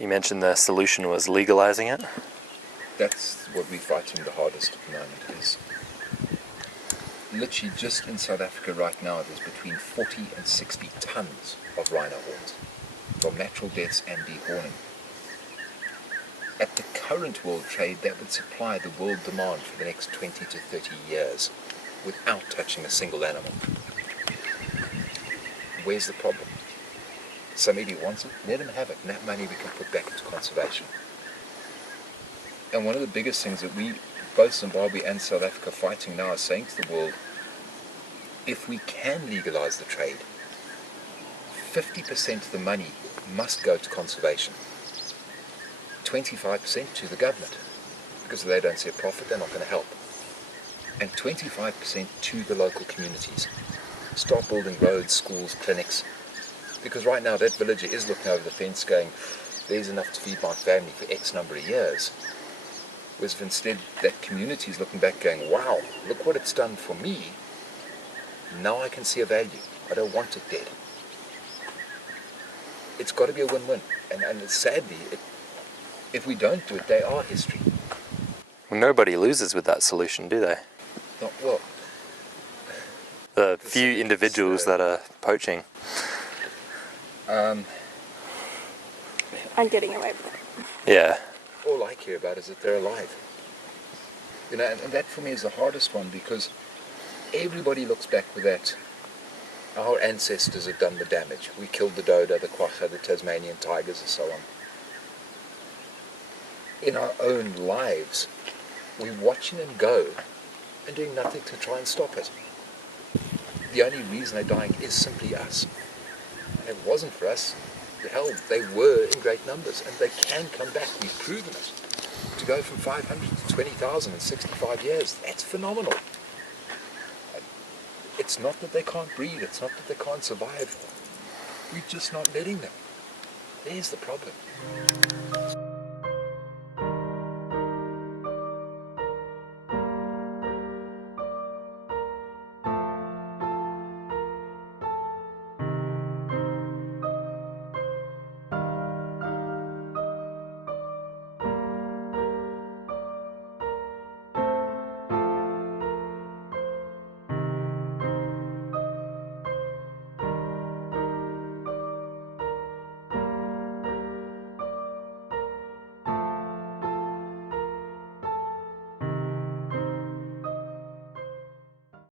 You mentioned the solution was legalizing it. That's what we're fighting the hardest at the moment. Is literally just in South Africa right now, there's between 40 and 60 tons of rhino horns from natural deaths and dehorning. At the current world trade, that would supply the world demand for the next 20 to 30 years without touching a single animal. Where's the problem? Somebody wants it, let him have it, and that money we can put back into conservation. And one of the biggest things that we, both Zimbabwe and South Africa, are fighting now is saying to the world, if we can legalize the trade, 50% of the money must go to conservation, 25% to the government, because if they don't see a profit, they're not going to help, and 25% to the local communities. Start building roads, schools, clinics, because right now that villager is looking over the fence going, there's enough to feed my family for X number of years. Whereas if instead that community is looking back going, wow, look what it's done for me, now I can see a value. I don't want it dead. It's got to be a win-win. And sadly, if we don't do it, they are history. Well, nobody loses with that solution, do they? Not well. The few individuals that are poaching. I'm getting away with it. Yeah. All I care about is that they're alive. You know, and that for me is the hardest one, because everybody looks back with that, our ancestors have done the damage. We killed the dodo, the quagga, the Tasmanian tigers, and so on. In our own lives, we're watching them go and doing nothing to try and stop it. The only reason they're dying is simply us. And if it wasn't for us, hell, they were in great numbers, and they can come back. We've proven it. To go from 500 to 20,000 in 65 years, that's phenomenal. It's not that they can't breed, it's not that they can't survive. We're just not letting them. There's the problem.